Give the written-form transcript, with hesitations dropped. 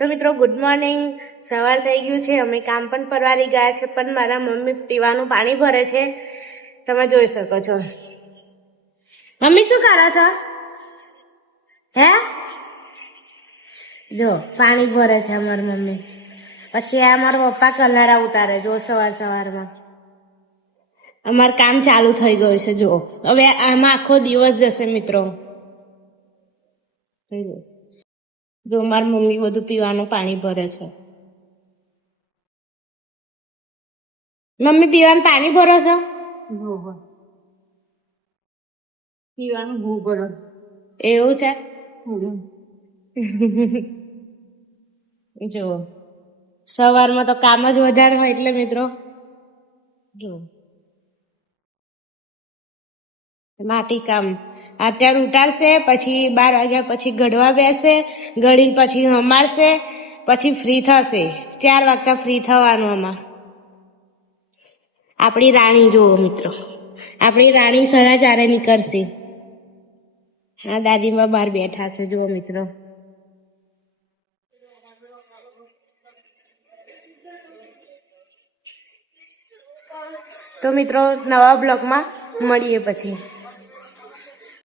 તો મિત્રો good morning. સવાર થઈ ગયું છે, અમે કામ પણ પરવારી ગયા છે, પણ મારા મમ્મી પીવાનું પાણી ભરે છે. તમે જોઈ શકો છો. મમ્મી શું કરો છો? હે જો પાણી ભરે છે અમારી મમ્મી. પછી આ મારા પપ્પા કલરા ઉતારે. જો સવારમાં અમારું કામ ચાલુ થઈ ગયું છે. જો હવે આમાં આખો દિવસ જશે મિત્રો. જો મારી મમ્મી બધું પીવાનું પાણી ભરે છે. મમ્મી પીવાનું પાણી ભરો છો? પીવાનું ભૂ ભરો. એવું છે? જો સવારમાં તો કામ જ વધારે હોય એટલે મિત્રો જો માટી કામ અત્યારે ઉતારશે, પછી 12 વાગ્યા પછી ઘડવા બેસે, ઘડીને પછી હમારશે, પછી ફ્રી થશે. 4 વાગતા ફ્રી થવાનું. આમાં આપણી રાણી જુઓ મિત્રો, આપણી રાણી 4:30 નીકળશે. હા દાદીમાં બહાર બેઠા છે જુઓ મિત્રો. તો મિત્રો નવા બ્લોગમાં મળીએ પછી.